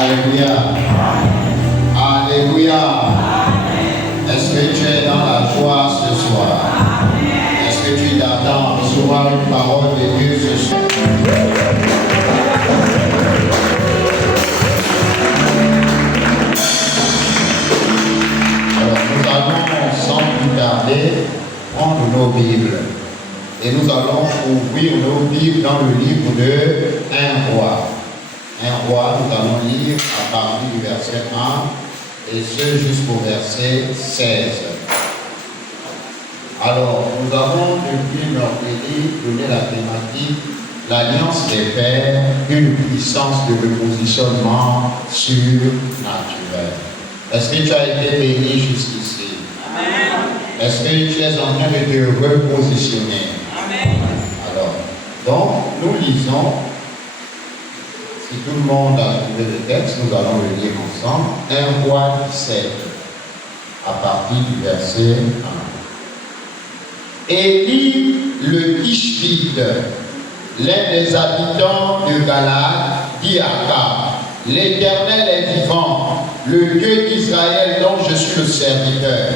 Alléluia. Alléluia. Est-ce que tu es dans la joie ce soir? Est-ce que tu t'attends à recevoir une parole de Dieu ce soir? Alors, nous allons sans plus tarder prendre nos Bibles et nous allons ouvrir nos Bibles dans le livre de 1 Roi. 1 Roi, nous allons lire à partir du verset 1 et ce jusqu'au verset 16. Alors, nous avons depuis mercredi donné la thématique l'alliance des pères, une puissance de repositionnement surnaturel. Est-ce que tu as été béni jusqu'ici? Amen. Est-ce que tu es en train de te repositionner? Amen. Alors, donc, nous lisons. Si tout le monde a trouvé le texte, nous allons le lire ensemble. 1 Roi 17, à partir du verset 1. Élie le Tishbite, l'un des habitants de Galaad, dit à Akab: l'Éternel est vivant, le Dieu d'Israël dont je suis le serviteur.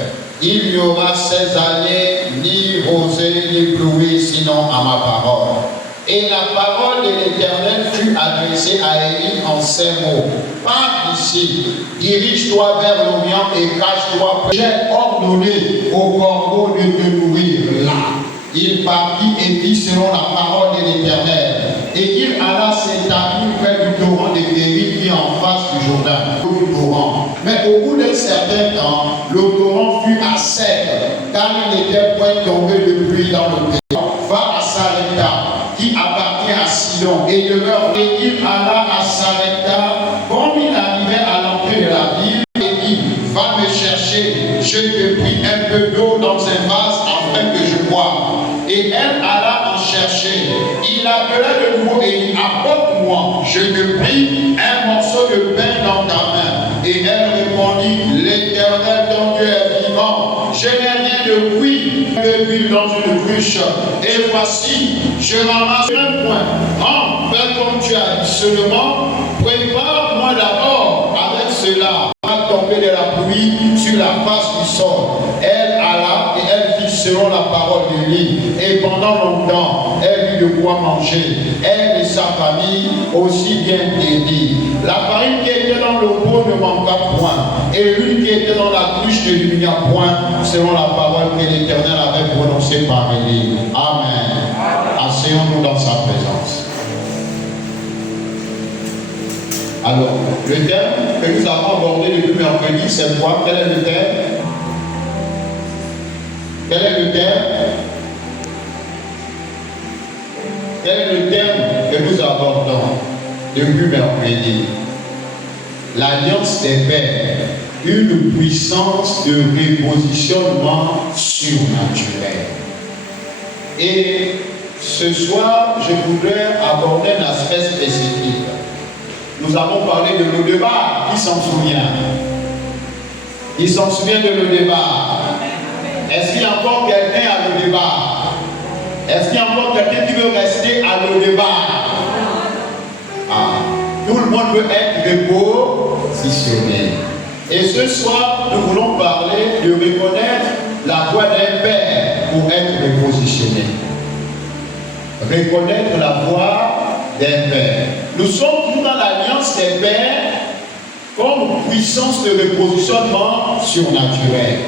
Il n'y aura 16 années, ni rosée, ni pluie, sinon à ma parole. Et la parole de l'Éternel fut adressée à Élie en ces mots: pars d'ici, dirige-toi vers l'Orient et cache-toi. J'ai ordonné au corbeau de te nourrir là. Il partit et fit selon la parole de l'Éternel. Et il alla s'établir près du torrent de Kérit qui est en face du Jourdain. Mais au bout d'un certain temps, le torrent fut à sec, car il n'était point tombé de pluie dans le pays. Va à Sarepta, qui appartient à Sidon, et demeure. Et il alla à Sarepta. Comme il arrivait à l'entrée de la ville, il dit: va me chercher, je te prie un peu d'eau dans un vase afin que je boive. Et elle alla en chercher. Il appela de nouveau et dit: apporte-moi, je te prie, un morceau de pain dans ta main. Et elle répondit: l'Éternel ton Dieu est vivant, je n'ai rien de cuit, de l'huile dans une cruche. Et voici, je ramasse un point. Fais comme tu as dit, seulement prépare-moi d'abord avec cela. Va tomber de la pluie sur la face du sol. Elle alla et elle fit selon la parole de Élie. Et pendant longtemps, elle eut de quoi manger. Elle et sa famille, aussi bien qu'Élie. La farine qui était dans le pot ne manqua point. Et l'huile qui était dans la cruche ne diminua point, selon la parole que l'Éternel avait prononcée par Élie. Amen. Asseyons-nous dans sa présence. Alors, le thème que nous avons abordé depuis mercredi, c'est quoi? Quel est le thème? Quel est le thème? Quel est le thème que nous abordons depuis mercredi? L'alliance des pères, une puissance de repositionnement surnaturel. Et ce soir, je voudrais aborder un aspect spécifique. Nous avons parlé de Lo-Debar. Qui s'en souvient? Qui s'en souvient de Lo-Debar? Est-ce qu'il y a encore quelqu'un à Lo-Debar? Est-ce qu'il y a encore quelqu'un qui veut rester à Lo-Debar? Tout le monde veut être repositionné. Et ce soir, nous voulons parler de reconnaître la voix d'un père pour être repositionné. Reconnaître la voix d'un père. Nous sommes toujours dans l'alliance des pères comme puissance de repositionnement surnaturel.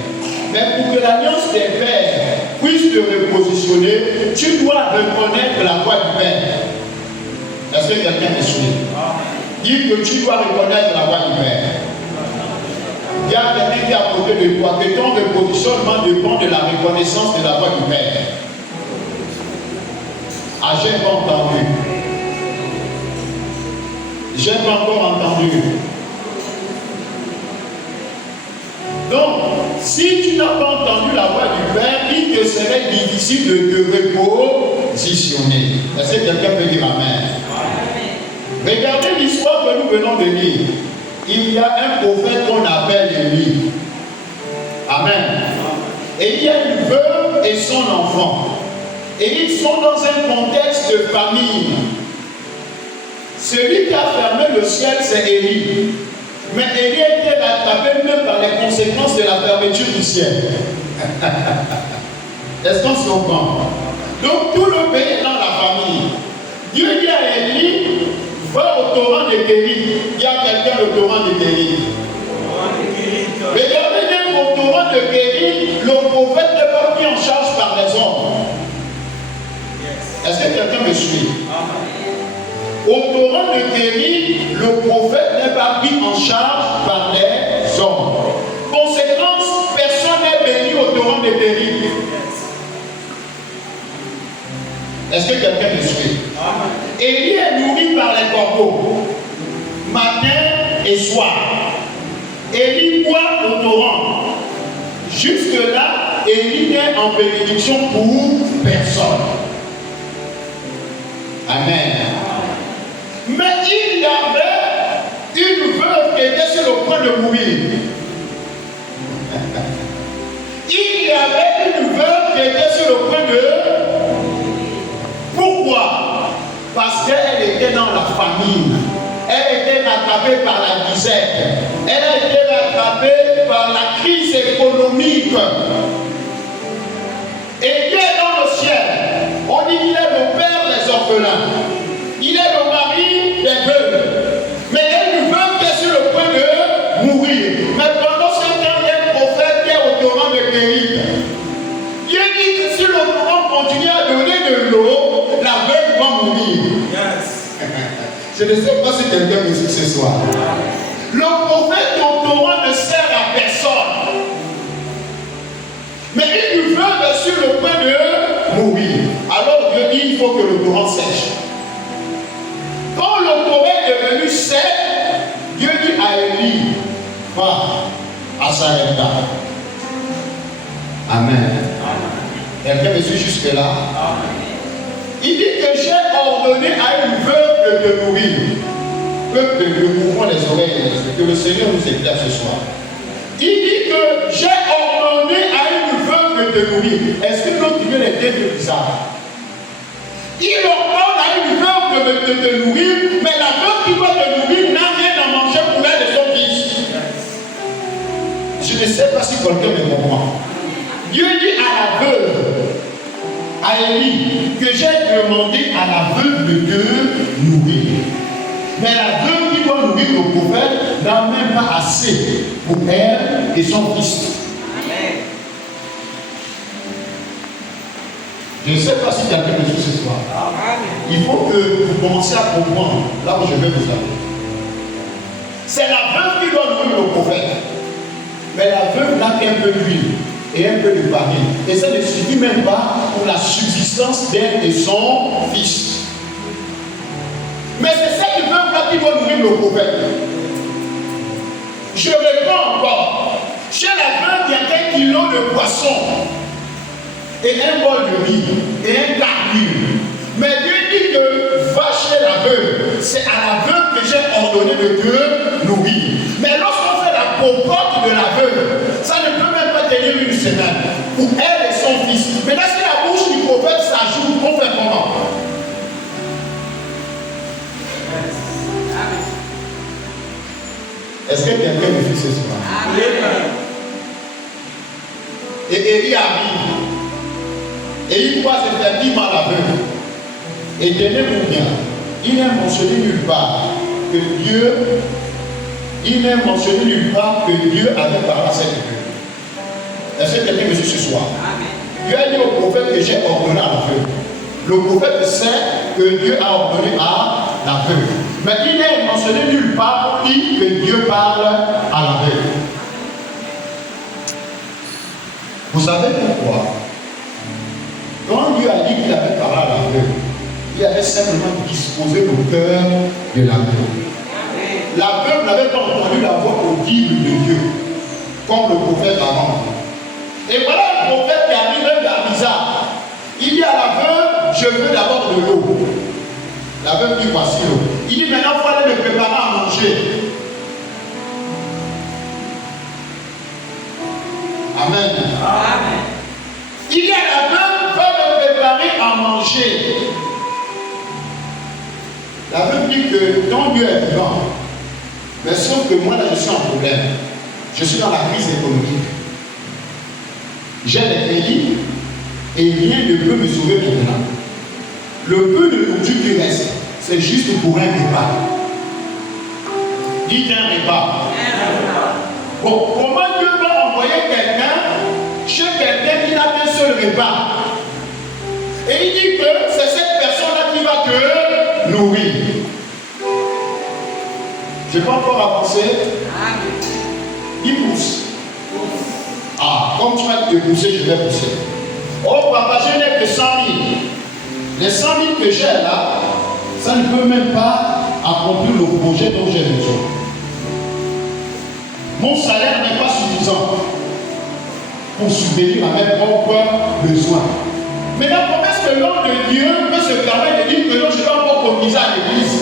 Mais pour que l'alliance des pères puisse te repositionner, tu dois reconnaître la voix du père. Est-ce que quelqu'un me suit? Dis que tu dois reconnaître la voix du père. Il y a quelqu'un qui est à côté de toi, que ton repositionnement dépend de la reconnaissance de la voix du père. Ah, j'ai pas entendu. J'ai pas encore entendu. Donc, si tu n'as pas entendu la voix du Père, il te serait difficile de te repositionner. Est-ce que quelqu'un peut dire Amen? Regardez l'histoire que nous venons de lire. Il y a un prophète qu'on appelle Élie. Amen. Et il y a une veuve et son enfant. Et ils sont dans un contexte de famine. Celui qui a fermé le ciel, c'est Élie. Mais Élie a été rattrapé même par les conséquences de la fermeture du ciel. Est-ce qu'on se comprend? Donc tout le pays est dans la famille. Dieu dit à Élie, va au torrent de Kérit. Il y a quelqu'un au torrent de Kérit. Regardez bien au torrent de Kérit, le prophète n'est pas pris en charge par les hommes. Est-ce que quelqu'un me suit? Au torrent de Kérit, le prophète n'est pas pris en charge par les hommes. Conséquence, personne n'est béni au torrent de Kérit. Est-ce que quelqu'un me suit? Élie est nourri par les corbeaux, matin et soir. Élie boit au torrent. Jusque-là, Élie n'est en bénédiction pour personne. Amen. Mais il y avait une veuve qui était sur le point de mourir. Il y avait une veuve qui était sur le point de... Pourquoi? Parce qu'elle était dans la famine. Elle était rattrapée par la disette. Elle a été rattrapée par la crise économique. Et Dieu est dans le ciel. On dit qu'il est le père des orphelins. Il est le mari des veuves. Mais elle une veuve qui est sur le point de mourir. Mais pendant ce temps, il y a un prophète qui est au torrent de Kérit. Dieu dit que si le torrent continue à donner de l'eau, la veuve va mourir. Yes. Je ne sais pas si quelqu'un me suit ce soir. Le prophète au torrent ne sert à personne. Mais une veuve est sur le point de mourir. Alors Dieu dit il faut que le torrent sèche. Quand le torrent est devenu sec, Dieu dit à Élie, va à Sarepta. Amen. Quelqu'un me suit jusque-là? Il dit que j'ai ordonné à une veuve de te nourrir. Peuple de mouvement les oreilles, que le Seigneur nous éclaire ce soir. Il dit que j'ai ordonné à une veuve de te nourrir. Est-ce que l'autre vient était bizarre? Il ordonne à une veuve de te nourrir, mais la veuve qui doit te nourrir n'a rien à manger pour elle et son fils. Je ne sais pas si quelqu'un me comprend. Dieu dit à la veuve, à Élie, que j'ai demandé à la veuve de te nourrir. Mais la veuve qui doit nourrir le prophète n'a même pas assez pour elle et son fils. Je ne sais pas si quelqu'un me suit ce soir. Il faut que vous commenciez à comprendre là où je vais vous amener. C'est la veuve qui doit nourrir le prophète. Mais la veuve n'a qu'un peu d'huile et un peu de farine. Et ça ne suffit même pas pour la subsistance d'elle et son fils. Mais c'est cette veuve-là qui doit nourrir le prophète. Je reprends encore. Chez la veuve, il y a 1 kilo de poisson et un bol de riz et un plat d'huile. Mais Dieu dit que va chez la veuve. C'est à la veuve que j'ai ordonné de te nourrir. Mais lorsqu'on fait la popote de la veuve, ça ne peut même pas tenir une semaine pour elle et son fils. Mais là, si la bouche du prophète s'ajoute, on fait comment? Est-ce que quelqu'un me suit ce soir? Et Élie arrive. Et il croit se faire dire à la veuve. Et tenez-vous bien, il n'est mentionné nulle part que Dieu, avait parlé à cette veuve. Est-ce que quelqu'un me suit ce soir? Dieu a dit au prophète que j'ai ordonné à la veuve. Le prophète sait que Dieu a ordonné à la veuve. Mais il n'est mentionné nulle part pour dire que Dieu parle à la veuve. Vous savez pourquoi? Quand Dieu a dit qu'il avait parlé à la veuve, il avait simplement disposé le cœur de la veuve. La veuve n'avait pas entendu la voix audible de Dieu, comme le prophète avant. Et voilà le prophète qui arrive même à bizarre. Il dit à la veuve, je veux d'abord de l'eau. La veuve dit, voici l'eau. Il dit, maintenant, il faut aller me préparer à manger. Amen. Amen. Il dit à la veuve, va me préparer à manger. La Bible dit que ton Dieu est vivant. Mais sauf que moi, là, je suis en problème. Je suis dans la crise économique. J'ai des crédits et rien ne peut me sauver maintenant. Le peu de nourriture qui reste, c'est juste pour un repas. Dites un repas. Bon, comment Dieu va envoyer quelqu'un chez quelqu'un qui n'a qu'un seul repas? Et il dit que c'est cette personne-là qui va te nourrir. Je peux encore avancer. Il pousse. Ah, comme tu vas te pousser, je vais pousser. Oh papa, je n'ai que 100 000. Les 100 000 que j'ai là, ça ne peut même pas accomplir le projet dont j'ai besoin. Mon salaire n'est pas suffisant pour subvenir à mes propres besoins. Maintenant, comment est-ce que l'homme de Dieu peut se permettre de dire que non, je vais encore communiser à l'église?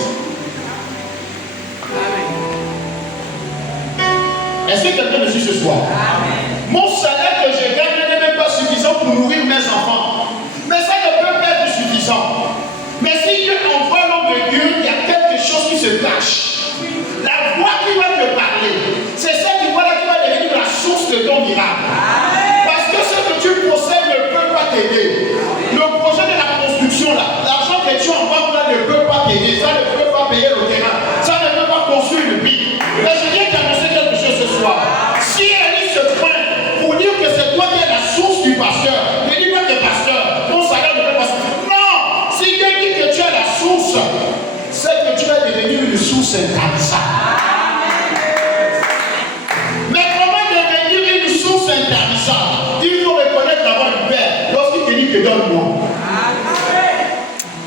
Est-ce que quelqu'un me suit ce soir? Amen. Mon salaire que je gagne n'est même pas suffisant pour nourrir mes enfants. Mais ça ne peut pas être suffisant. Mais si Dieu envoie l'homme de Dieu, il y a quelque chose qui se cache. La voix qui va te parler, c'est cette voix-là qui va devenir la source de ton miracle. Parce que ce que tu possèdes ne peut pas t'aider. Le projet de la construction, là, l'argent que tu en banque là ne peut pas t'aider. Ça ne peut pas payer le terrain. Ça ne peut pas construire le pic. Mais je viens t'annoncer quelque chose ce soir. Si Élie se pointe pour dire que c'est toi qui es la source du pasteur, ne dis pas que pasteur, ton salaire ne peut pas suffire. Non! Si Dieu dit que tu es la source, c'est que tu vas devenir une source intarissable. Mais comment devenir une source intarissable? Il faut reconnaître la voix du Père lorsqu'il te dit que donne-moi.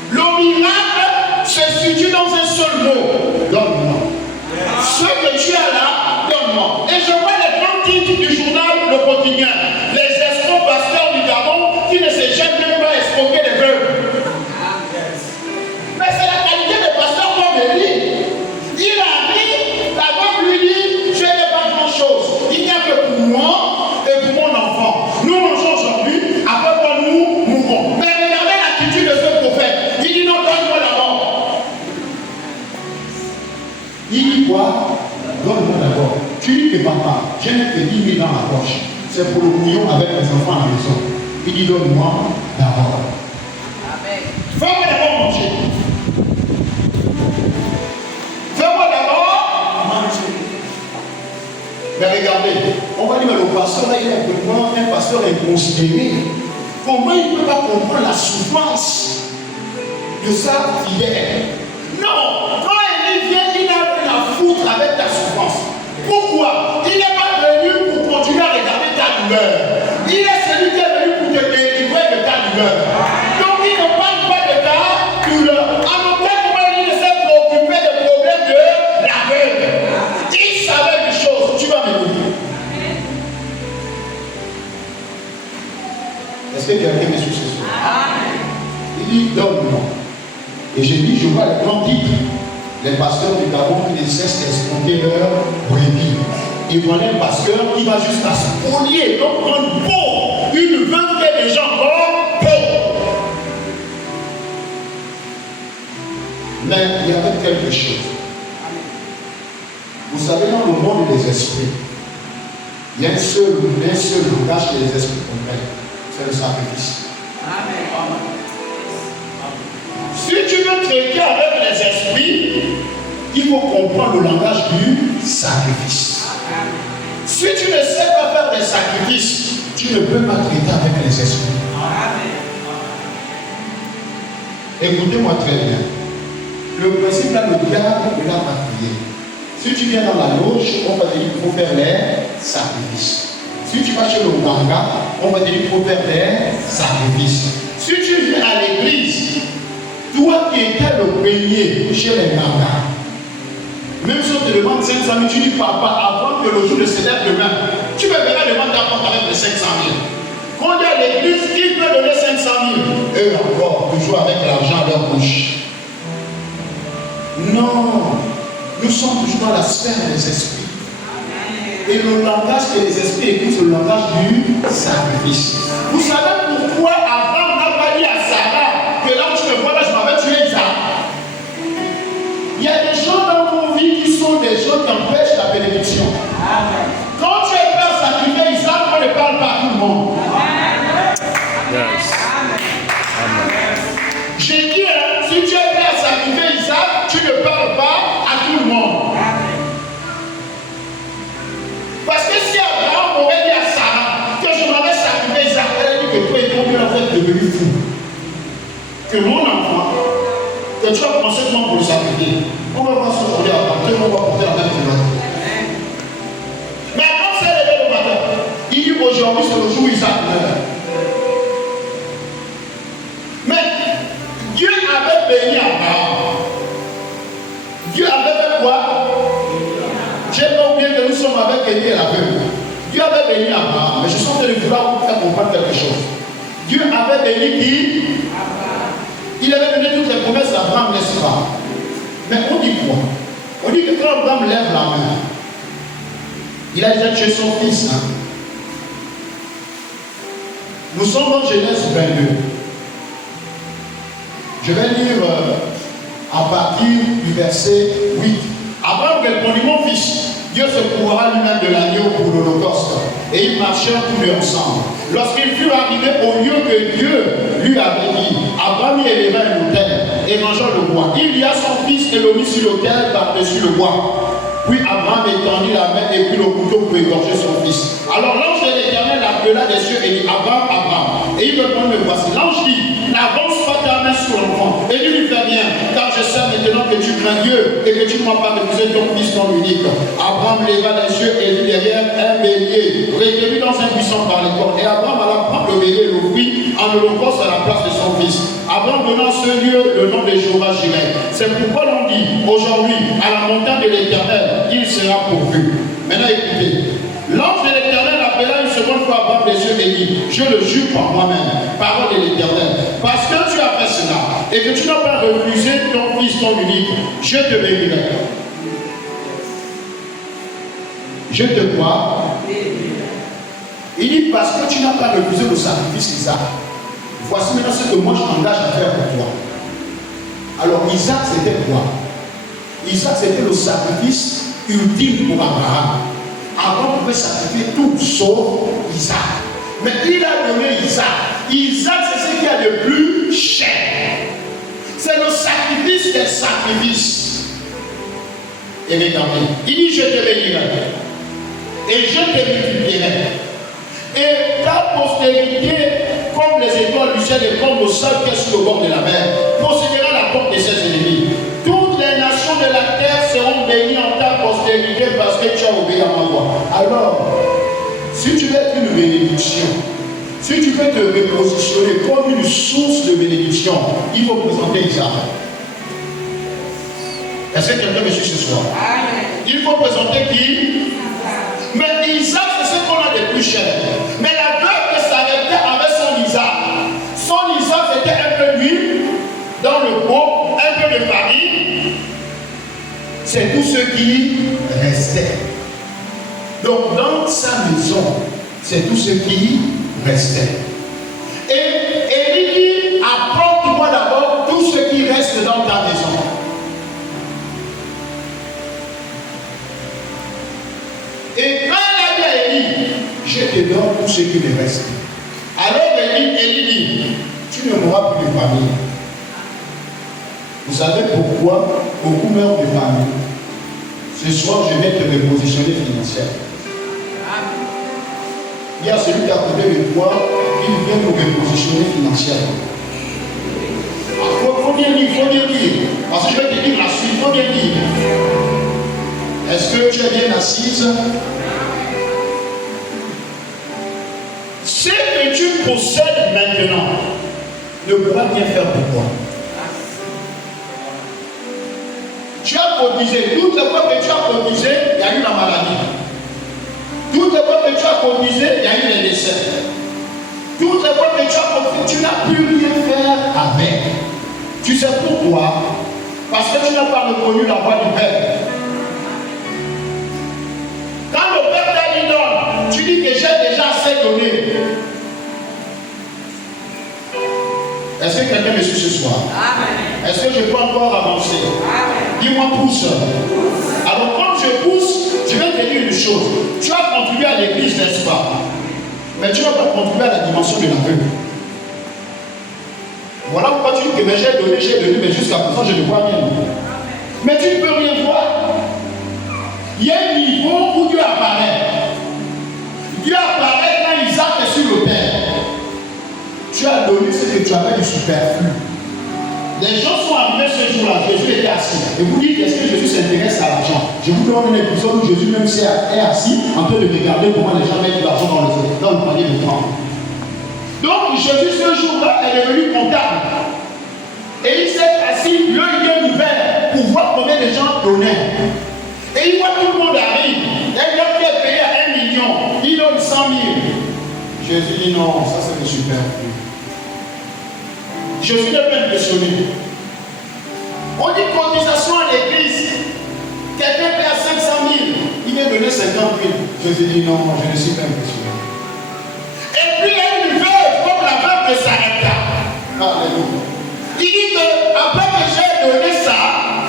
Le miracle se situe dans un seul mot. Donne-moi. Ce que tu as là, donne-moi. Et je vois les grands titres du journal Le Quotidien. Les escrocs pasteurs du Gabon qui ne se jettent même pas à escroquer les veuves. Mais c'est la qualité des pasteurs comme Élie. Il arrive, la veuve lui dit, je n'ai pas grand-chose. Il n'y a que pour moi et pour mon enfant. Nous mangeons aujourd'hui, après quoi nous mourrons. Mais regardez l'attitude de ce prophète. Il dit non, donne-moi d'abord. Il dit quoi? Donne-moi d'abord. Tu dis que papa, je n'ai que 10 000 dans la poche. C'est pour le bouillon avec mes enfants à la maison. Il dit donne-moi d'abord. Fais-moi d'abord manger. Fais-moi d'abord manger. Mais regardez, on va dire que le pasteur là, il est vraiment un pasteur inconsidéré. Comment il ne peut pas comprendre la souffrance de sa fidèle? Non, quand Élie vient, il n'a rien à foutre avec ta souffrance. Pourquoi? Il n'est pas venu pour continuer à regarder ta douleur. Il est celui qui est venu pour te délivrer de ta douleur. Donc il ne parle pas de ta douleur. En aucun moment il ne s'est préoccupé des problèmes de la veuve. Il savait des choses. Tu vas me dire. Est-ce que quelqu'un me suit ce soir? Il dit donne-moi. Et j'ai dit, je vois les grands titres. Les pasteurs du Gabon qui ne cessent d'escompter leur brebis. Et voilà un pasteur qui va jusqu'à se polier, donc prendre peau. Une veuve qui est déjà encore pauvre. Mais il y avait quelque chose. Vous savez, dans le monde des esprits, il y a un seul langage que les esprits comprennent. C'est le sacrifice. Amen. Si tu veux traiter avec les esprits, il faut comprendre le langage du sacrifice. Si tu ne sais pas faire des sacrifices, tu ne peux pas traiter avec les esprits. Écoutez-moi très bien. Le principe là, le diable ne l'a pas crié. Si tu viens dans la loge, on va te dire qu'il faut faire les sacrifices. Si tu vas chez le Ganga, on va te dire qu'il faut faire les sacrifices. Si tu viens à l'église, toi qui étais le premier chez les Ganga, même si on te demande 500 000, tu dis papa, avant que le jour ne se lève demain, tu me verras devant ta porte avec les 500 000. Quand il y a l'église, qui peut donner 500 000? Eux encore, toujours avec l'argent à leur bouche. Non, nous sommes toujours dans la sphère des esprits. Et le langage que les esprits écoutent, c'est le langage du sacrifice. Vous savez pourquoi Abraham n'a pas dit à Sarah que là où tu me vois là, je m'avais tué Isaac? des gens qui empêchent la bénédiction. Quand tu es prêt à sacrifier Isaac, on ne parle pas à tout le monde. Yes. J'ai dit, si tu es prêt à sacrifier Isaac, tu ne parles pas à tout le monde. Parce que si Abraham aurait dit à Sarah que je m'avais sacrifié Isaac, elle a dit que toi et ton Dieu en fait devenu fou. Que mon enfant, que tu as commencé comment pour le sacrifier. On va voir ce aujourd'hui à partir, on va porter la même thématique. Mais quand c'est levé le matin, il dit aujourd'hui c'est le jour où Isaac meurt. Mais Dieu avait béni Abraham. Dieu avait fait quoi? J'ai pas oublié que nous sommes avec Élie et la veuve. Dieu avait béni Abraham. Mais je suis en train de vouloir vous faire comprendre quelque chose. Dieu avait béni qui? Il avait donné toutes les promesses d'Abraham, n'est-ce pas? Mais on dit quoi? On dit que quand Abraham lève la main, il a déjà tué son fils. Hein? Nous sommes dans Genèse 22. Je vais lire à partir du verset 8. Abraham répondit, mon fils, Dieu se courra lui-même de l'agneau pour l'holocauste. Et ils marchèrent tous deux ensemble. Lorsqu'il fut arrivé au lieu que Dieu lui avait dit, Abraham y éleva un autel et rangea le bois. Il y a son fils et le mit sur l'autel par-dessus le bois. Puis Abraham étendit la main et prit le couteau pour égorger son fils. Alors l'ange de l'Éternel l'appela des cieux et dit, Abraham, Abraham. Et il répondit, me voici. L'ange dit, n'avance pas ta main sur l'enfant et ne lui fais rien, car je sais maintenant que tu crains Dieu et que tu ne m'as pas refusé ton fils ton unique. Abraham leva les yeux et vit derrière un bélier retenu dans un buisson par les cornes. Et Abraham alla prendre le bélier et l'offrit en holocauste à la place de son fils. Abraham donna à ce lieu le nom de Jéhovah Jireh. C'est pourquoi l'on dit aujourd'hui, à la montagne de l'Éternel, il sera pourvu. Maintenant écoutez, l'ange de l'Éternel appela une seconde fois Abraham des yeux et dit, je le jure par moi-même, parole de l'Éternel, parce que tu as fait cela et que tu n'as pas refusé ton fils, ton unique, je te bénirai. Je te crois. Il dit, parce que tu n'as pas refusé le sacrifice Isaac, voici maintenant ce que moi je m'engage à faire pour toi. Alors Isaac c'était quoi? Isaac c'était le sacrifice ultime pour Abraham. Abraham pouvait sacrifier tout sauf Isaac. Mais il a donné Isaac. Isaac c'est ce qu'il y a de plus cher. C'est le sacrifice des sacrifices. Et regardez, il dit je te bénirai et je te multiplierai. Et ta postérité, comme les étoiles du ciel et comme le sol qui est sur le bord de la mer, possédera la porte de ses ennemis. Toutes les nations de la terre seront bénies en ta postérité parce que tu as obéi à ma voix. Alors, si tu veux être une bénédiction, si tu veux te repositionner comme une source de bénédiction, il faut présenter Isaac. Est-ce que quelqu'un me suit ce soir? Il faut présenter qui? Mais Isaac, c'est ce qu'on a de plus cher. Mais la veuve qui s'arrêtait avec son Isaac, c'était un peu d'huile dans le pot, un peu de farine. C'est tout ce qui restait. Donc, dans sa maison, c'est tout ce qui restait. Et il dit, apporte-moi d'abord tout ce qui reste dans ta maison. Et quand il a dit à Élie, je te donne tout ce qui me reste. Alors Élie dit, tu ne mourras plus de famille. Vous savez pourquoi beaucoup meurent de famille? Ce soir, je vais te repositionner financièrement. Il y a celui qui a côté de toi, il vient nous repositionner financièrement. Il faut bien dire, Parce que je vais te dire la suite, il faut bien dire. Est-ce que tu es bien assise? Ce que tu possèdes maintenant ne pourra rien faire pour toi. Tu as cotisé, toutes les fois que tu as cotisé, il y a eu la maladie. Toutes les fois que tu as cotisé, il y a eu les décès. Toutes les fois que tu as cotisé, tu n'as plus rien faire avec. Tu sais pourquoi? Parce que tu n'as pas reconnu la voix du Père. Quand le Père t'a dit donne, tu dis que j'ai déjà assez donné. Est-ce que quelqu'un me suit ce soir? Amen. Est-ce que je peux encore avancer? Dis-moi pousse. Alors quand je je pousse, je vais te dire une chose. Tu as contribué à l'église, n'est-ce pas? Mais tu ne vas pas contribuer à la dimension de l'aveu. Voilà pourquoi tu dis que j'ai donné, mais jusqu'à présent je ne vois rien. Mais tu ne peux rien voir. Il y a un niveau où Dieu apparaît. Dieu apparaît quand Isaac est sur le père. Tu as donné ce que tu avais du superflu. Les gens sont arrivés ce jour-là, Jésus était assis. Et vous dites, est-ce que Jésus s'intéresse à l'argent? Je vous donne un épisode où Jésus même est assis en train de regarder comment les gens mettent de l'argent dans le panier de pain. Donc Jésus ce jour-là est devenu comptable. Et il s'est assis, l'œil ouvert, pour voir combien de gens donnaient. Et il voit tout le monde arrive. Un gars qui est payé à 1 million, il donne 100 000. Jésus dit non, ça c'est le superflu. Jésus n'est pas impressionné. On dit cotisation à l'église. Quelqu'un paie à 500 000, il vient donner 50 000. Jésus dit non, je ne suis pas impressionné. Et puis il y a une veuve, comme la veuve de Sarepta. Alléluia. Il dit que après que j'ai donné ça,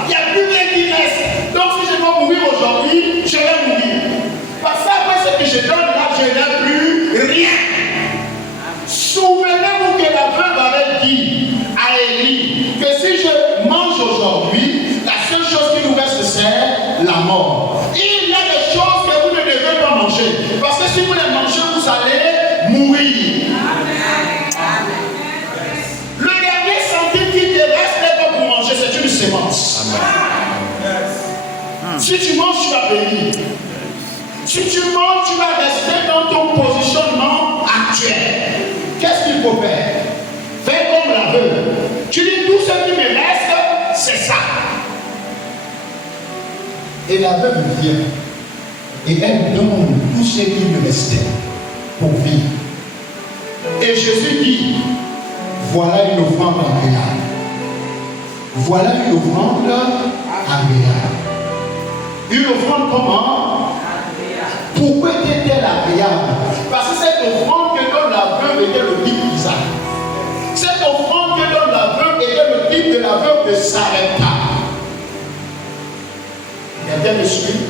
il n'y a plus rien qui reste. Donc si je dois mourir aujourd'hui, je vais mourir. Parce qu'après ce que je donne là, je n'ai plus rien. Souvenez-vous que la veuve avait dit à Élie que si je mange aujourd'hui, la seule chose qui nous reste c'est la mort. Il y a des choses que vous ne devez pas manger. Parce que si vous les mangez, vous allez mourir. Le dernier centime qui te reste n'est pas pour manger, c'est une sémence. Si tu manges, tu vas périr. Si tu manges, tu vas rester dans ton positionnement actuel. Qu'est-ce qu'il faut faire? Fais comme la veuve. Tu dis tout ce qui me reste, c'est ça. Et la veuve vient. Et elle donne tout ce qui lui restait pour vivre. Et Jésus dit, voilà une offrande agréable. Voilà une offrande agréable. Une offrande comment? Pourquoi était-elle agréable? Parce que cette offrande que donne la veuve était le type d'Isaac. Cette offrande que donne la veuve était le type de la veuve de Sarepta. Quelqu'un me suit?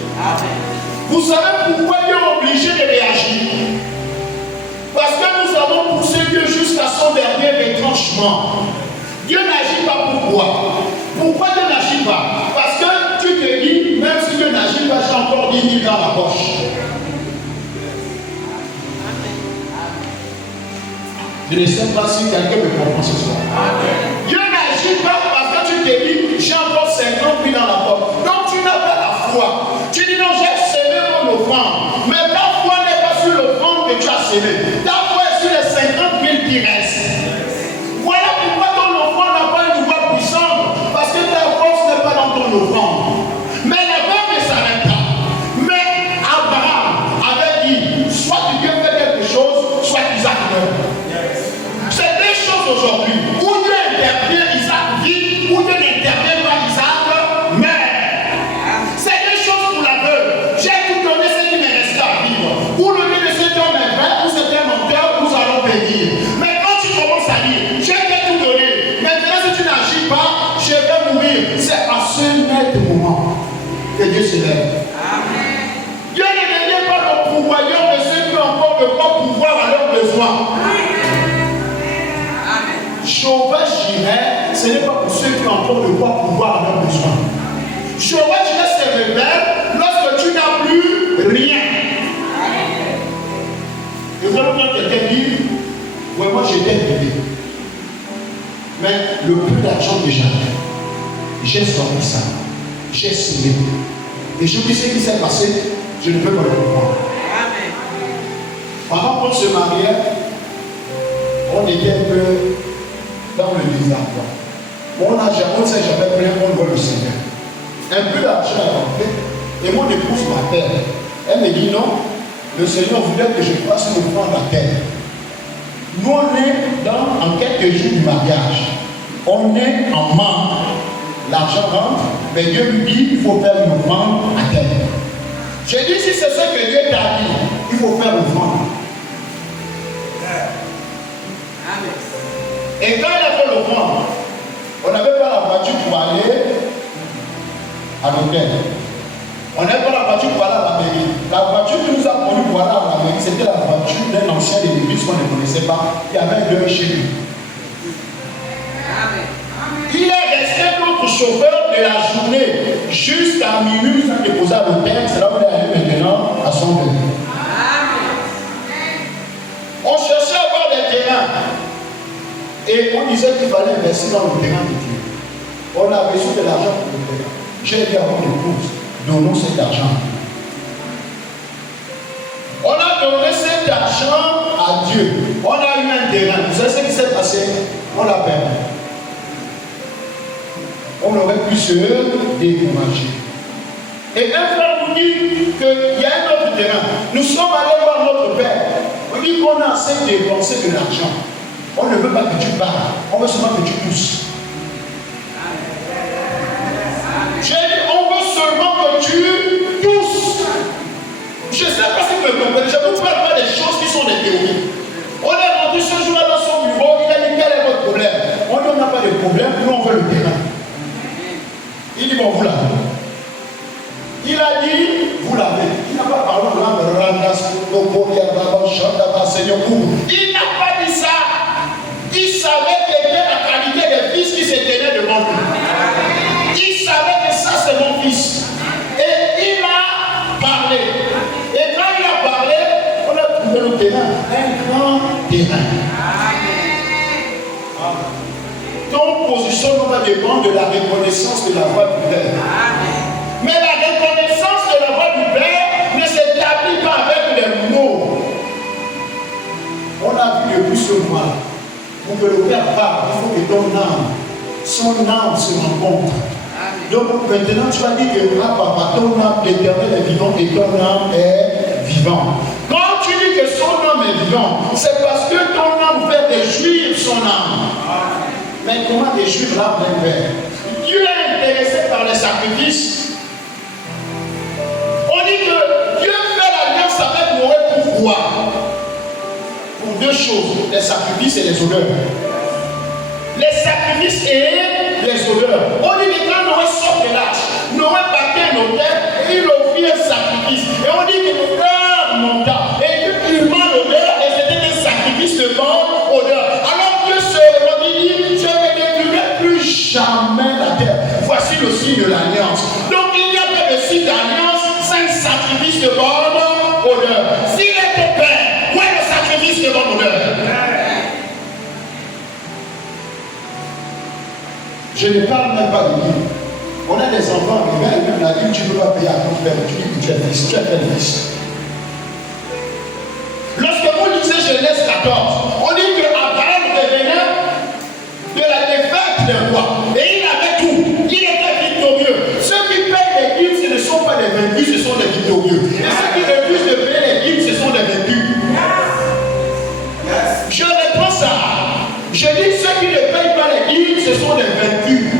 Vous savez pourquoi Dieu est obligé de réagir? Parce que nous avons poussé Dieu jusqu'à son dernier retranchement. Dieu n'agit pas pourquoi? Pourquoi Dieu n'agit pas? Parce que tu te dis, même si Dieu n'agit pas, j'ai encore 10 000 dans la poche. Je ne sais pas si quelqu'un me comprend ce soir. Dieu n'agit pas parce que tu te dis, j'ai encore 50 000 dans la poche. Donc tu n'as pas la foi. Tu dis non, j'ai semé mon offrande. Mais ta foi n'est pas sur l'offrande que tu as semé. Ta foi est sur les 50 000 qui restent. Voilà pourquoi ton offrande n'a pas une voix puissante. Parce que ta force n'est pas dans ton offrande. Mais la veuve ne s'arrête pas. Mais Abraham avait dit, soit Dieu fait quelque chose, soit Isaac meurt. C'est deux choses aujourd'hui. Ou Dieu intervient, Isaac vit, ou Dieu n'intervient pas, Isaac meurt. C'est deux choses pour la veuve. J'ai tout donné ce qui me reste à vivre. Ou le Dieu de cet homme est vrai, ou c'est un menteur, nous allons périr. Mais quand tu commences à dire, j'ai tout donné, maintenant si tu n'agis pas, je vais mourir. C'est à ce net moment que Dieu se lève. Dieu ne devient pas le pourvoyeur de ceux qui ont encore de quoi pouvoir à leurs besoins. Jéhovah Jireh, ce n'est pas pour ceux qui ont encore de quoi pouvoir à leurs besoins. Jéhovah Jireh se révèle lorsque tu n'as plus rien. Et vous allez entendre quelqu'un dire, ouais, moi j'étais bébé. Mais le peu d'argent que j'avais, j'ai sorti ça. J'ai signé. Et je dis ce qui s'est passé, je ne peux pas le comprendre. Pendant qu'on se mariait, on était un peu dans le désarroi. On ne sait jamais rien, on voit le Seigneur. Un peu d'argent à rentrer, et mon épouse m'appelle. Elle me dit non, le Seigneur voulait que je fasse une offrande à terre. Nous on est en quelques jours du mariage. On est en manque. L'argent rentre, mais Dieu lui dit il faut faire une offrande à terre. J'ai dit si c'est ce que Dieu t'a dit, il faut faire une offrande. Et quand il a fait l'offrande, on n'avait pas la voiture pour aller à l'hôtel. On n'avait pas la c'était la voiture d'un ancien de l'église qu'on ne connaissait pas. Il y avait deux chez lui. Il est resté notre chauffeur de la journée jusqu'à minuit. Il s'est déposé à l'hôtel. C'est là où il est allé maintenant à son bébé. On cherchait à avoir des terrains. Et on disait qu'il fallait investir dans le terrain de Dieu. On a reçu de l'argent pour le terrain. J'ai dit à mon épouse, donnons cet argent. On a donné cet argent à Dieu. On a eu un terrain. Vous savez ce qui s'est passé? On l'a perdu. On aurait pu se décourager. Et un frère nous dit qu'il y a un autre terrain. Nous sommes allés voir notre père. On dit qu'on a assez dépensé de l'argent. On ne veut pas que tu parles. On veut seulement que tu pousses. J'ai dit, on veut seulement que tu pousses. Je ne sais pas si vous me comprenez. Je ne vous parle pas des choses qui sont des théories. On est rendu ce jour-là dans son bureau. Il a dit, quel est votre problème? On dit, on n'a pas de problème. Nous, on veut le terrain. Il dit, bon, vous l'avez. Il a dit, vous l'avez. Il n'a pas parlé de l'âme. Il n'a pas dit ça. Il savait quelle était la qualité des fils qui se tenaient devant lui. Il savait que ça, c'est mon fils. Et il a parlé. Et quand il a parlé, on a trouvé le terrain. Un grand terrain. Ton positionnement va dépendre de la reconnaissance de la voix du Père. Mais la reconnaissance de la voix du Père ne s'établit pas avec les mots. On a vu depuis ce mois, pour que le Père parle, il faut que ton âme, son âme se rencontre. Donc maintenant tu vas dire que papa, ton âme, l'Éternel est vivant et ton âme est vivante. Quand tu dis que son âme est vivante, c'est parce que ton âme fait réjouir son âme. Mais comment réjouir l'âme d'un Père? Dieu est intéressé par les sacrifices. On dit que Dieu fait l'alliance avec Noé pourquoi? Pour deux choses, les sacrifices et les odeurs. Les sacrifices et les odeurs. On dit que quand Noé sort de l'arche, Noé battait un autel et il offrit un sacrifice. Et on dit que l'odeur monta. Et il huma l'odeur et c'était un sacrifice de bonne odeur. Alors Dieu se dit, je ne détruirai plus jamais la terre. Voici le signe de l'alliance. Donc il n'y a pas de signe d'alliance sans sacrifice de bonne odeur. S'il est ton père, où est le sacrifice de bonne odeur? Je ne parle même pas de Dieu. On a des enfants, mais même la vie, tu ne peux pas payer à ton père. Tu dis que tu es fils, tu es quel fils? Lorsque vous lisez Genèse 14, on dit que Abraham revenait de la défaite d'un roi. Et il avait tout. Il était victorieux. Ceux qui payent les dîmes, ce ne sont pas des vaincus, ce sont des victorieux. Et ceux qui refusent de payer les dîmes, ce sont des vaincus. Je reprends ça. Je dis ceux qui ne payent pas les dîmes, ce sont des vaincus.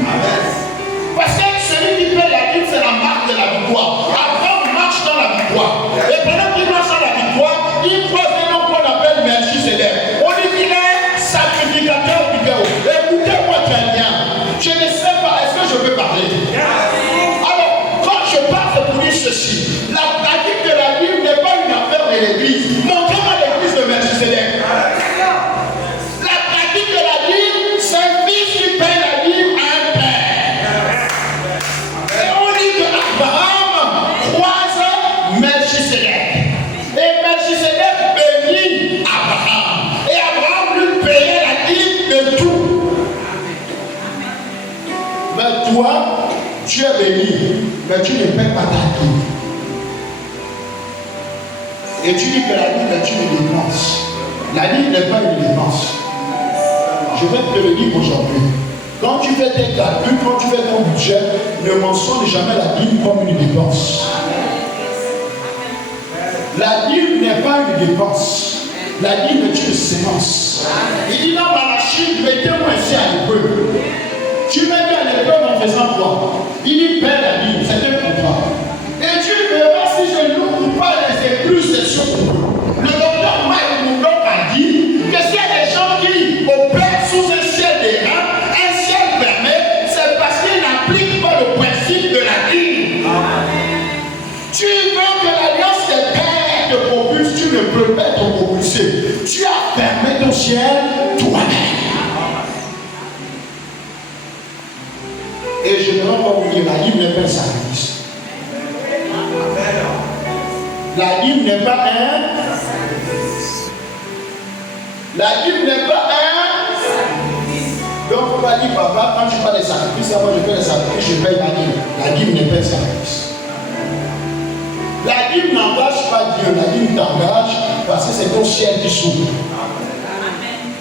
Parce que celui qui paye la dîme, c'est la marque de la victoire. Abraham marche dans la victoire. Et pendant qu'il marche dans la victoire, il croise un homme qu'on appelle Melchisedec. On dit qu'il est sacrificateur du Dieu. Écoutez-moi très bien. Je ne sais pas, est-ce que je peux parler? Alors, quand je parle pour dire ceci, la pratique de la dîme n'est pas une affaire de l'église. Montrez-moi l'église de Melchisedec. La pratique de la dîme, c'est un fils qui paye la dîme à un père. Et on dit que Abraham croise Melchisedec. Et Melchisedec bénit Abraham. Et Abraham lui payait la dîme de tout. Mais toi, tu es béni, mais tu ne payes pas ta dîme. Et tu dis que la dîme est une dépense. La dîme n'est pas une dépense. Je vais te le dire aujourd'hui. Quand tu fais tes calculs, quand tu fais ton budget, ne mentionne jamais la dîme comme une dépense. La dîme n'est pas une dépense. La dîme est une sémence. Il dit dans Malachie, mettez-moi ici à l'épreuve. Tu mets à l'épreuve en faisant quoi? Il dit paie la dîme, c'est un contrat. Et tu verras si je n'ouvre pas les écluses des choses. Le docteur Mike Moudon a dit que s'il y a des gens qui opèrent sous un ciel d'airain, un ciel fermé, c'est parce qu'ils n'appliquent pas le principe de la dîme. Tu veux que l'alliance des pères te propulse, tu ne peux ciel toi-même. Et je ne vais pas vous dire, la Bible n'est pas un sacrifice. La Bible n'est pas un sacrifice. La Bible n'est pas un sacrifice. Donc, on va dire, papa, quand tu parles de sacrifice, moi je fais des sacrifices, je paye la Bible. La Bible n'est pas un sacrifice. La Bible n'engage pas Dieu, la Bible t'engage parce que c'est ton ciel qui s'ouvre.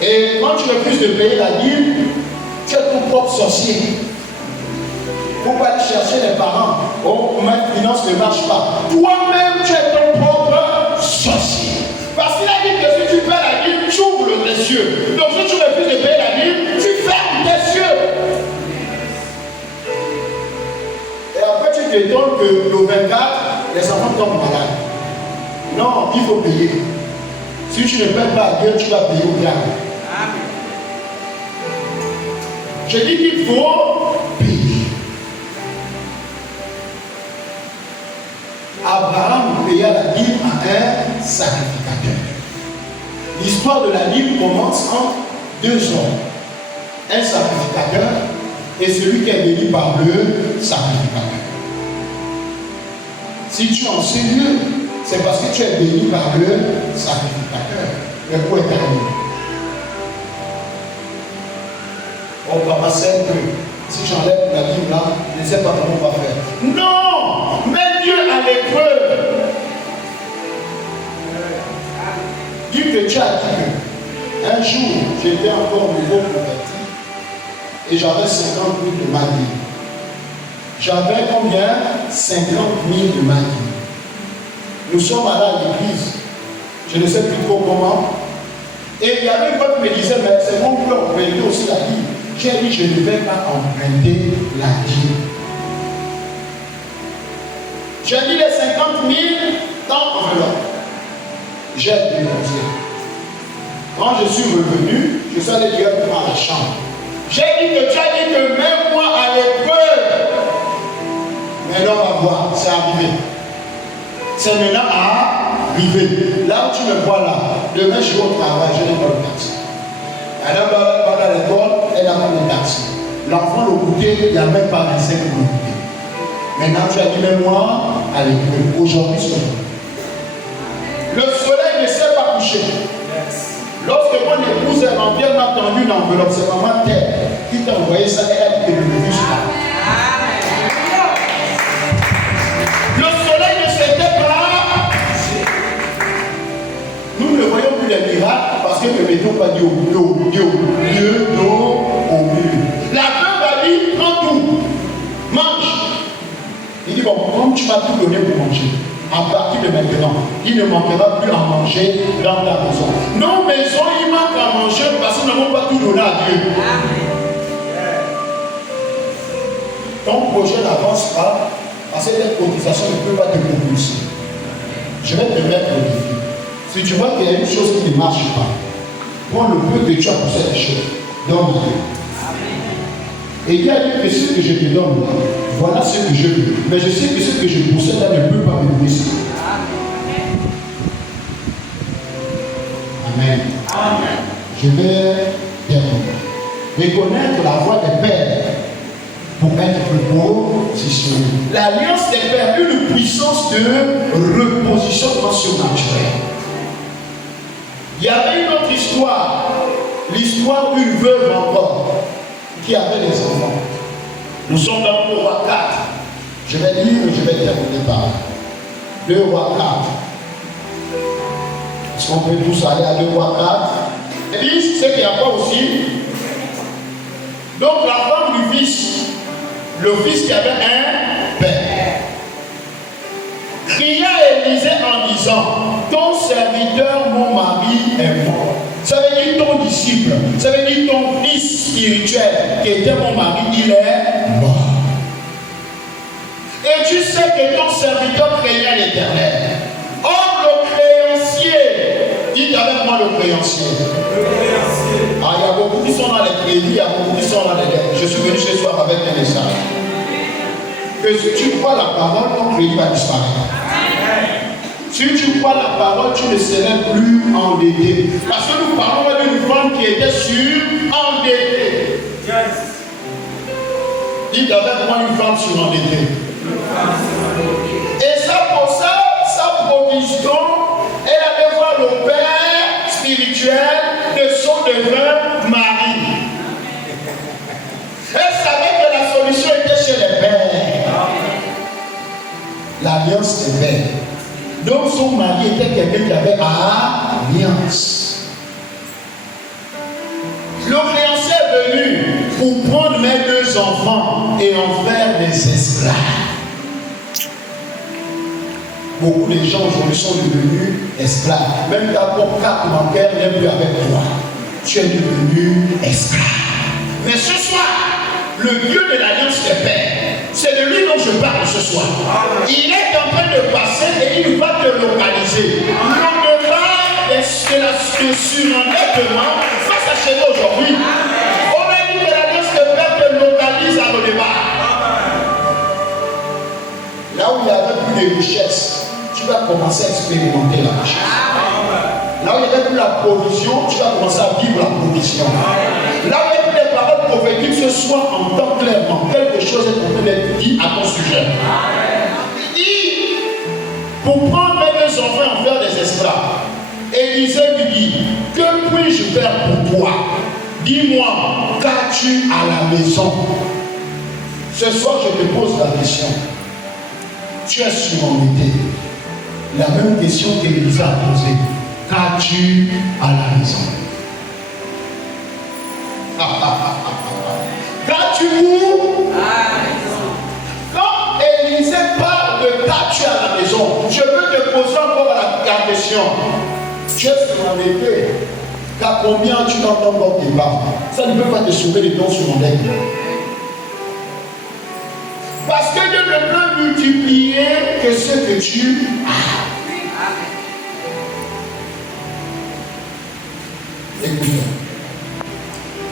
Et quand tu refuses de payer la Bible, tu es ton propre sorcier. Il ne faut pas aller chercher les parents. Oh, ma finance ne marche pas. Toi-même, tu es ton propre sorcier. Parce qu'il a dit que si tu paies la Bible, tu ouvres tes cieux. Donc si tu refuses de payer la Bible, tu fermes tes cieux. Et après, tu t'étonnes que le 24, les enfants tombent malades. Non, il faut payer. Si tu ne paies pas à Dieu, tu vas payer au diable. Je dis qu'il faut payer. Abraham paya la Bible à un sacrificateur. L'histoire de la Bible commence entre deux hommes. Un sacrificateur et celui qui est béni par le sacrificateur. Si tu es en sérieux, c'est parce que tu es béni par le sacrificateur. Le coup est terminé. Oh papa, c'est que si j'enlève la Bible là, je ne sais pas comment on va faire. Non! Mets Dieu à l'épreuve. Dis que tu as dit que un jour, j'étais encore nouveau converti et j'avais 50 000 de ma vie. J'avais combien? 50 000 de ma vie. Nous sommes allés à l'église. Je ne sais plus trop comment. Et il y avait une fois qui me disait, mais c'est mon plan, on peut aussi la vie. J'ai dit, je ne vais pas emprunter la vie. J'ai dit les 50 000 dans l'enveloppe. J'ai dépensé. Quand je suis revenu, je suis allé directement à la chambre. J'ai dit que tu as dit que même moi à l'épreuve. Mais là, on va voir, c'est arrivé. C'est maintenant arrivé. Là où tu me vois là, demain je vais au travail, je n'ai pas le taxi. Madame va à l'école, elle n'a pas le taxi. L'enfant, le goûter, il n'y a même pas 25 pour le goûter. Maintenant, tu as dit, même moi, à l'école, aujourd'hui, c'est bon. Le soleil ne s'est pas couché. Lorsque mon épouse est rentrée, elle m'a tendu une enveloppe. C'est maman Terre qui t'a envoyé ça. Elle a dit que le revenu sera. Le soleil ne s'était pas couché. Nous ne voyons plus les miracles parce que nous ne mettons pas Dieu au milieu. La veuve a dit, prends tout, mange. Il dit, bon, comme tu m'as tout donné pour manger, à partir de maintenant, il ne manquera plus à manger dans ta maison. Nos maisons, il manque à manger parce que nous n'avons pas tout donné à Dieu. Ton projet n'avance pas parce que les cotisations ne peuvent pas te propulser. Je vais te mettre au défi. Si tu vois qu'il y a une chose qui ne marche pas, prends le peu que tu as pour cette chose, donne-le. Et il y a dit que ce que je te donne, voilà ce que je veux. Mais je sais que ce que je possède là ne peut pas me donner ça. Amen. Amen. Je vais terminer. Reconnaître la voix des pères pour être positionné. L'alliance des pères a une puissance de repositionnement surnaturel. Il y avait une autre histoire, l'histoire d'une veuve encore qui avait des enfants. Nous sommes dans le roi 4. Je vais lire et je vais terminer par là. Le roi 4. Est-ce qu'on peut tous aller à 2 roi 4? Et dit, c'est qu'il y a quoi aussi? Donc la femme du fils, le fils qui avait un père, cria à Élisée en disant, ton serviteur, mon mari, est mort. Ça veut dire ton disciple, ça veut dire ton fils spirituel qui était mon mari, il est mort. Et tu sais que ton serviteur craignait l'Éternel. Or le créancier, dites avec moi le créancier. Ah, il y a beaucoup qui sont dans les crédits, il y a beaucoup qui sont dans les dettes. Je suis venu ce soir avec un message. Que si tu crois la parole, ton crédit va disparaître. Si tu crois la parole, tu ne serais plus endetté. Parce que nous parlons d'une femme qui était surendettée. Dites avec moi une femme surendettée. Et ça, pour ça, sa provision, elle allait voir le père spirituel de son défunt mari. Elle savait que la solution était chez les pères. L'alliance est belle. Donc son mari était quelqu'un qui avait alliance. Le créancier est venu pour prendre mes 2 enfants et en faire des esclaves. Beaucoup de gens aujourd'hui sont devenus esclaves. Même ta propre carte bancaire n'est plus avec toi. Tu es devenu esclave. Mais ce soir, le Dieu de l'alliance des pères, c'est de lui dont je parle ce soir. Il est en train de passer et il va te localiser. L'au-delà de surendettement va s'achever aujourd'hui. On a dit que l'alliance des pères te localise à l'au-delà. Là où il n'y avait plus de richesse, tu vas commencer à expérimenter la richesse. Là où il n'y avait plus la provision, tu vas commencer à vivre la provision. Là où il n'y a plus des paroles prophétiques, ce soir, entends clairement quelque chose est en train d'être dit à ton sujet. Il dit, pour prendre mes 2 enfants et en faire des esclaves, Élisée lui dit, que puis-je faire pour toi? Dis-moi, qu'as-tu à la maison? Ce soir, je te pose la question. Tu es surendetté. La même question qu'Élisée a posée. Qu'as-tu à la maison? Qu'as-tu où? Quand Élisée parle de qu'as-tu à la maison, je peux te poser encore la question. Tu es surendetté. Car combien tu t'entends dans tes parents? Ça ne peut pas te sauver de ton surendettement. Parce que Dieu ne peut multiplier que ce que tu as. Écoute,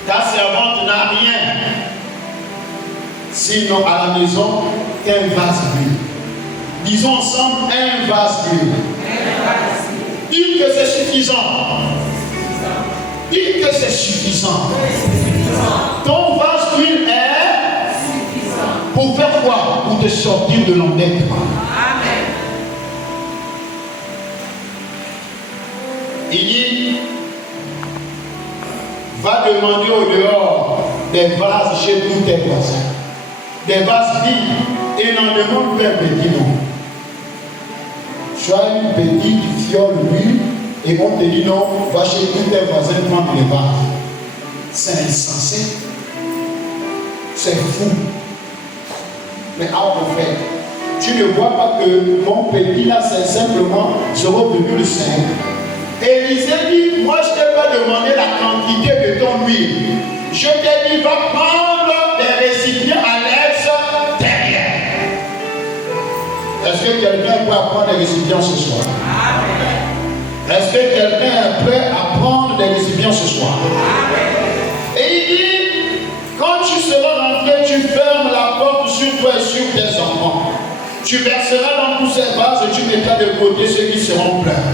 ta servante n'a rien, sinon à la maison qu'un vase d'huile. Disons ensemble un vase d'huile. Dis que c'est suffisant. Dis que c'est suffisant. Ton vase d'huile est pour faire quoi? Pour te sortir de l'endettement. Il dit, va demander au dehors des vases chez tous tes voisins. Des vases vides. Et n'en demande pas un petit nom. Sois une petite fiole d'huile et on te dit non, va chez tous tes voisins prendre les vases. C'est insensé. C'est fou. Mais en fait, tu ne vois pas que mon petit là, c'est simplement 0,5. Élisée dit, moi je ne t'ai pas demandé la quantité de ton huile. Je t'ai dit, va prendre des récipients à l'extérieur. Est-ce que quelqu'un est prêt à prendre des récipients ce soir? Est-ce que quelqu'un est prêt à prendre des récipients ce soir? Et il dit, quand tu seras rentré, tu fermes la porte sur toi et sur tes enfants. Tu verseras dans tous ces vases et tu mettras de côté ceux qui seront pleins.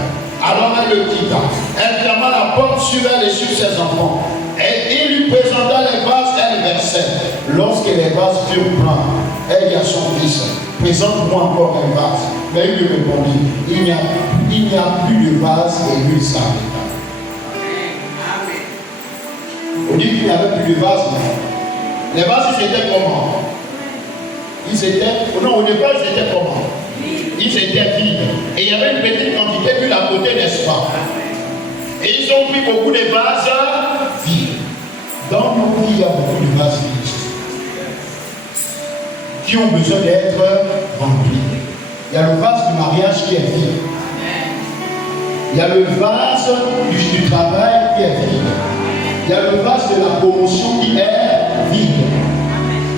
Alors elle le quitta. Elle ferma la porte sur elle et sur ses enfants. Et il lui présenta les vases, elle versait. Lorsque les vases furent pleins, elle dit à son fils, présente-moi encore un vase. Mais il lui répondit, il n'y a plus de vase et lui s'arrêta. On dit qu'il n'y avait plus de vase. Les vases, ils étaient comment? Ils étaient, non, au départ, ils étaient comment? Ils étaient vides. Et il y avait une petite quantité d'huile à côté, n'est-ce pas? Et ils ont pris beaucoup de vases vides. Dans nos pays, il y a beaucoup de vases vides qui ont besoin d'être remplis. Il y a le vase du mariage qui est vide. Il y a le vase du travail qui est vide. Il y a le vase de la promotion qui est vide.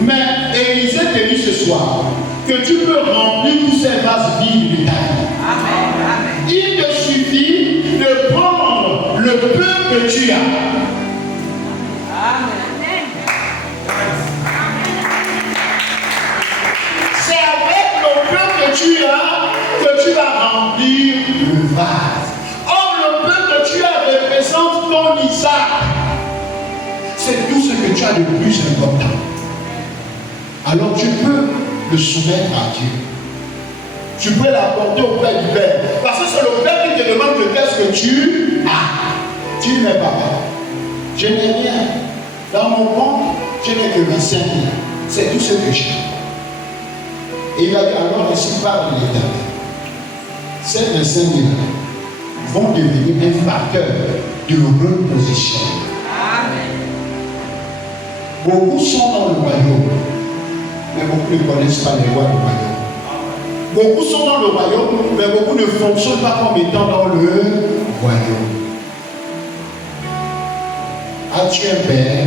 Mais Élisée te dit ce soir que tu peux remplir tous ces vases vides de ta vie. Il te suffit de prendre le peu que tu as. C'est avec le peu que tu as que tu vas remplir vase. Or, le peu que tu as représente ton Isaac. C'est tout ce que tu as de plus important. Alors tu peux le soumettre à Dieu. Tu peux l'apporter auprès du Père. Parce que c'est le Père qui te demande de qu'est-ce que tu as. Tu n'es pas papa. Je n'ai rien. Dans mon compte, je n'ai que 25 000. C'est tout ce que j'ai. Et il a dit alors, ainsi parle l'Éternel. Ces 25 000 vont devenir un facteur de reposition. Beaucoup sont dans le royaume, mais beaucoup ne connaissent pas les lois du royaume. Beaucoup sont dans le royaume, mais beaucoup ne fonctionnent pas comme étant dans le royaume. As-tu un père?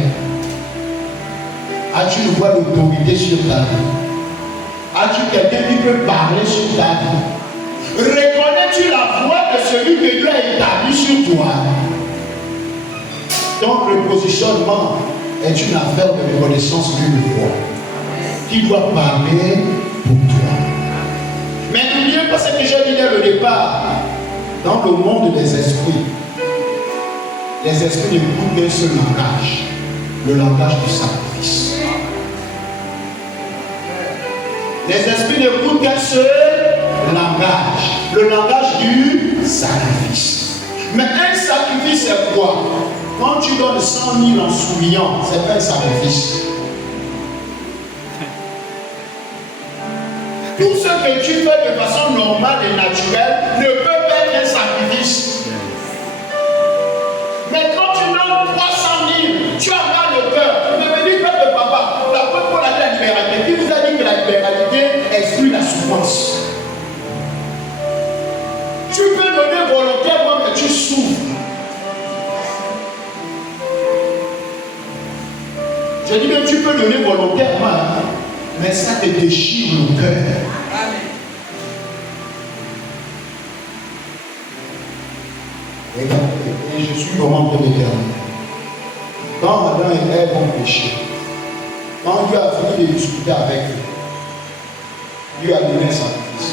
As-tu une voix d'autorité sur ta vie? As-tu quelqu'un qui peut parler sur ta vie? Reconnais-tu la voix de celui que Dieu a établi sur toi? Donc le positionnement est une affaire de reconnaissance d'une voix qui doit parler pour toi. Mais n'oubliez pas ce que j'ai dit dès le départ. Dans le monde des esprits, les esprits n'écoutent qu'un seul langage, le langage du sacrifice. Les esprits n'écoutent qu'un seul langage, le langage du sacrifice. Mais un sacrifice, c'est quoi? Quand tu donnes 100 000 en souriant, c'est pas un sacrifice. Tout ce que tu fais de façon normale et naturelle ne peut pas être un sacrifice. Mais quand tu donnes 300 000, tu as mal au cœur. Tu me dis, père de papa, la preuve pour la libéralité, qui vous a dit que la libéralité exclut la souffrance? Tu peux donner volontairement, mais tu souffres. Je dis que tu peux donner volontairement, mais ça te déchire le cœur. Et je suis vraiment de l'Éternel. Quand Adam et Ève ont péché, quand Dieu a fini de discuter avec eux, Dieu a donné un sacrifice.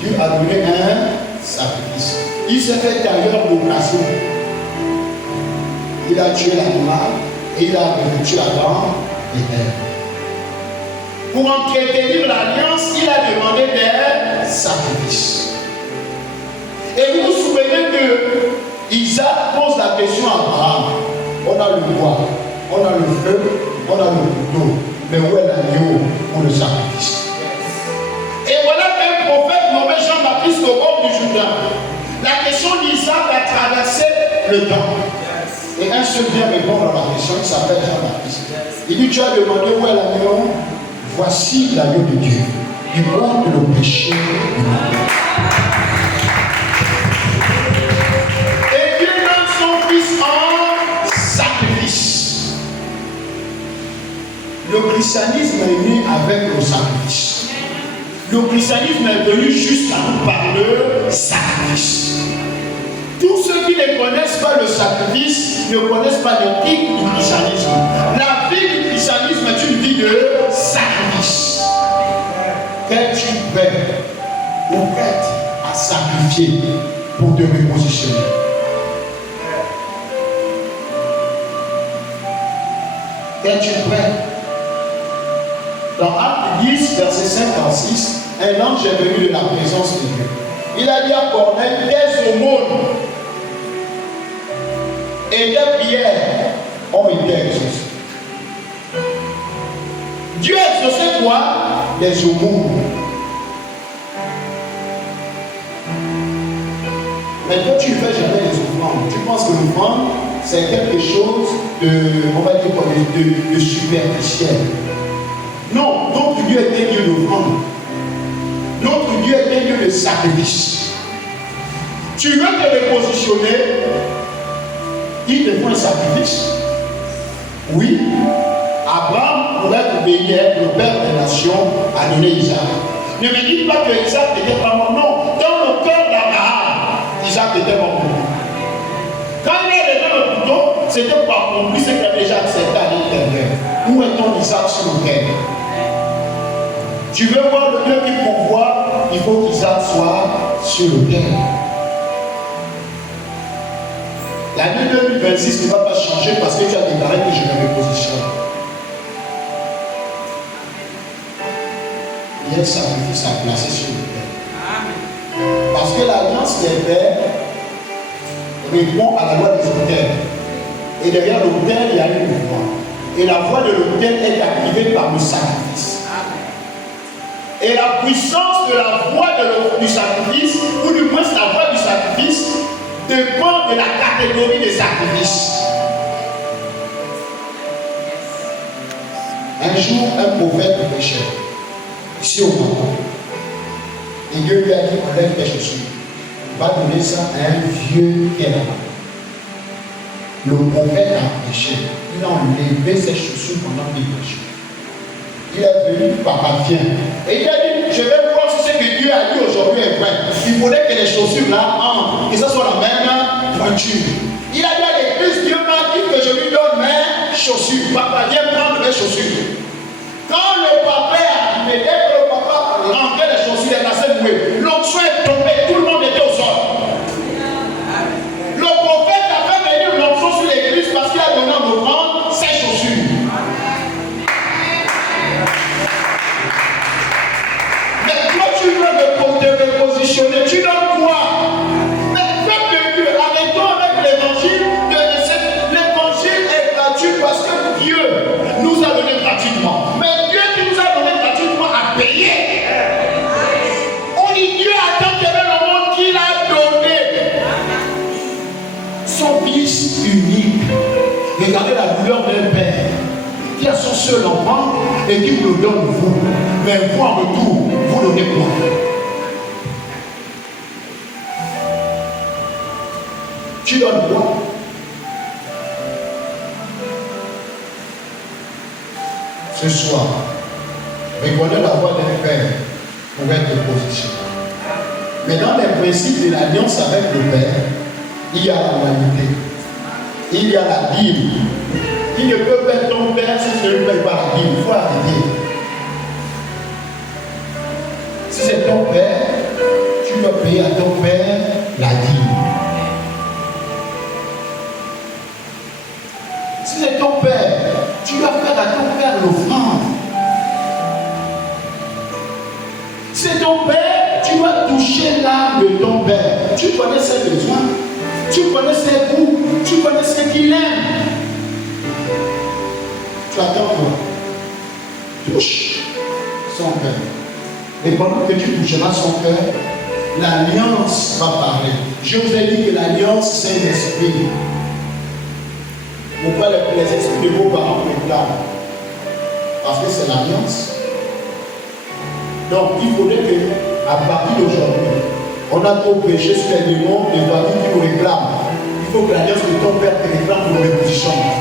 Dieu a donné un sacrifice. Il s'est fait d'ailleurs l'occasion. Il a tué l'animal et il a revêtu Adam et Ève. Pour entretenir l'alliance, il a demandé des sacrifices. Et vous vous souvenez que Isaac pose la question à Abraham. On a le bois, on a le feu, on a le couteau. Mais où est l'agneau pour le sacrifice? Et voilà qu'un prophète nommé Jean-Baptiste au bord du Jourdain. La question d'Isaac a traversé le temps. Et un seul vient répondre à la question, il s'appelle Jean-Baptiste. Il dit, tu as demandé où est l'agneau? Voici l'agneau de Dieu. Il ôte le péché du monde. Et Dieu donne son fils en sacrifice. Le christianisme est né avec le sacrifice. Le christianisme est venu jusqu'à nous par le sacrifice. Tous ceux qui ne connaissent pas le sacrifice ne connaissent pas l'éthique du christianisme. La vie du christianisme est une vie de sacrifice. Es-tu prêt ou prête à sacrifier pour te repositionner? Es-tu prêt? Dans Acte 10, verset 56, un ange est venu de la présence de Dieu. Il a dit à Corneille, des aumônes et des prières ont été exaucées. Dieu a exaucé quoi? Des aumônes. Mais toi, tu ne fais jamais des offrandes. Tu penses que l'offrande, c'est quelque chose de, on va dire quoi, de superficiel. Non, notre Dieu est un Dieu d'offrande. Notre Dieu est un Dieu de sacrifice. Tu veux te repositionner, il te faut un sacrifice. Oui, Abraham, pour être béni, être le père des nations, a donné Isaac. Ne me dites pas que Isaac n'était pas mort. Non, dans le cœur d'Abraham, Isaac était mort. Quand il est dans le couteau, c'était pour accomplir ce qu'il a déjà accepté à l'Éternel. Où est ton Isaac sur le terre? Tu veux voir le Dieu qui pourvoit? il faut qu'Isaac soit sur le terre. L'année 2026 ne va pas changer parce que tu as déclaré que je me repositionne. Il y a un sacrifice à placer sur le terre. Parce que l'alliance des pères répond à la loi des autels. Et derrière l'autel, il y a une voix. Et la voix de l'autel est activée par le sacrifice. Et la puissance de la voix du sacrifice, ou du moins la voix du sacrifice, dépend de la catégorie des sacrifices. Un jour, un prophète prêchait ici au Maroc. Et Dieu lui a dit, enlève tes chaussures. Va donner ça à un vieux qui est là-bas. Le prophète a prêché. Il a enlevé ses chaussures pendant qu'il prêchait. Il est venu, papa vient. Et il a dit, je vais voir si ce que Dieu a dit aujourd'hui est vrai. Il faudrait que les chaussures là entrent, que ce soit la même voiture. Il a dit à l'église, Dieu m'a dit que je lui donne mes chaussures. Papa, viens prendre mes chaussures. Quand le papa est arrivé, dès que le papa rentrait les chaussures, il est passé boué. L'onction est tombée, tout le monde était au sol. Le prophète a fait venir l'onction sur l'église parce qu'il a donné à me prendre ses chaussures. Mais toi, tu veux te repositionner, tu donnes quoi? Mais peuple de Dieu, arrêtons avec l'évangile. L'évangile est gratuit parce que Dieu nous a donné gratuitement. Mais Dieu qui nous a donné gratuitement a payé. On dit Dieu a tant aimé le monde qu'il a donné son fils unique. Regardez la douleur d'un père qui a son seul enfant et qui vous le donne vous. Mais vous en retour, vous donnez quoi? Tu donnes quoi? Ce soir, reconnais la voix d'un père pour être positionné. Mais dans les principes de l'alliance avec le Père, il y a la loyauté, il y a la dîme. Il ne peut pas être ton père si tu ne payes pas la dîme. Il faut arrêter. Si c'est ton père, tu dois payer à ton père la dîme. Si c'est ton père, tu dois faire à ton père l'offrande. Si c'est ton père, tu dois toucher l'âme de ton père. Tu connais ses besoins, tu connais ses goûts, tu connais ce qu'il aime. Tu attends quoi? Touche son cœur. Et pendant que tu toucheras son cœur, l'alliance va parler. Je vous ai dit que l'alliance, c'est l'esprit. Pourquoi les esprits de vos parents réclament? Parce que c'est l'alliance. Donc il faudrait que, à partir d'aujourd'hui, on a trop péché sur les démons, les voisins qui nous réclament. Il faut que l'alliance de ton père te réclame pour nous repositionner.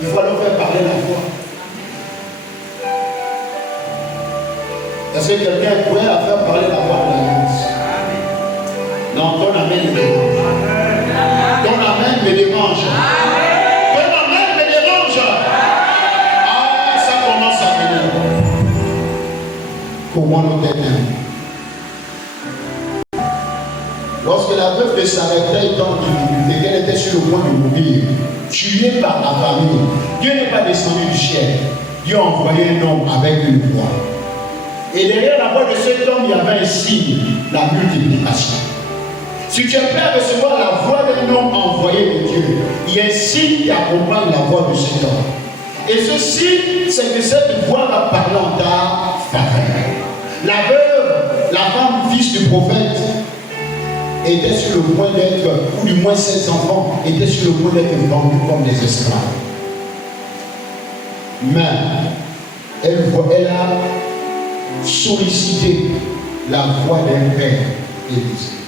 Il faut leur faire parler la voix. Est-ce que quelqu'un est prêt à faire parler la voix de l'alliance? Non, ton amen me dérange. Ton amen me dérange. Ton amen me dérange. Ah, ça commence à venir. Comment nous t'aimer? Lorsque la veuve de Sarepta était en difficulté, qu'elle était sur le point de mourir, tuée par la famille, Dieu n'est pas descendu du ciel. Dieu a envoyé un homme avec une voix. Et derrière la voix de cet homme, il y avait un signe, la multiplication. Si tu es prêt à recevoir la voix d'un homme envoyé de Dieu, il y a un signe qui accompagne la voix de cet homme. Et ce signe, c'est que cette voix va parler en ta faveur. La veuve, la femme fils du prophète, était sur le point d'être, ou du moins ses enfants, étaient sur le point d'être vendus comme des esclaves. Mais elle a sollicité la voix d'un père, Élisée.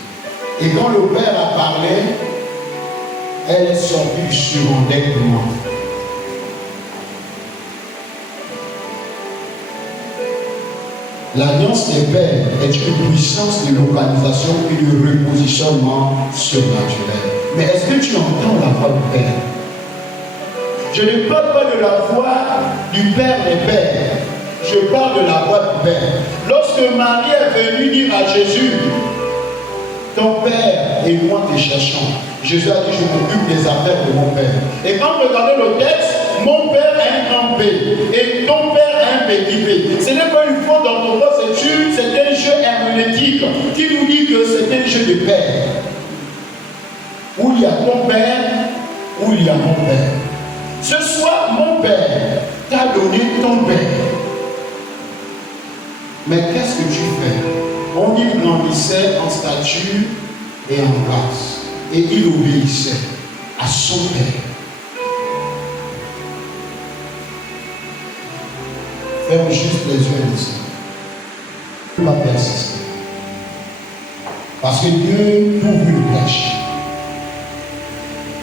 Et quand le père a parlé, elle est sortie du surendettement. L'alliance des pères est une puissance de localisation et de repositionnement surnaturel. Mais est-ce que tu entends la voix du Père? Je ne parle pas de la voix du Père des Pères. Je parle de la voix du Père. Lorsque lorsque Marie est venue dire à Jésus, ton père et moi te cherchons, Jésus a dit, je m'occupe des affaires de mon père. Et quand vous regardez le texte, mon père a un grand P et ton père a un petit P. Ce n'est pas une faute d'orthographe, c'est un jeu herméneutique qui nous dit que c'est un jeu de père. Où il y a ton père, où il y a mon père. Ce soir, mon père t'a donné ton père. Mais qu'est-ce que tu fais? On dit qu'il grandissait en stature et en grâce. Et il obéissait à son père. Ferme juste les yeux ici. Il va persister. Parce que Dieu t'ouvre une brèche.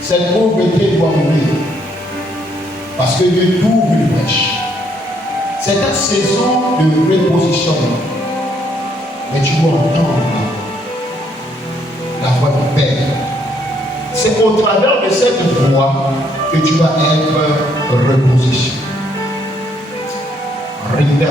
Cette pauvreté doit mourir. Parce que Dieu t'ouvre une brèche. C'est ta saison de repositionnement. Mais tu dois entendre la voix du Père. C'est au travers de cette voix que tu vas être repositionné. Rimbe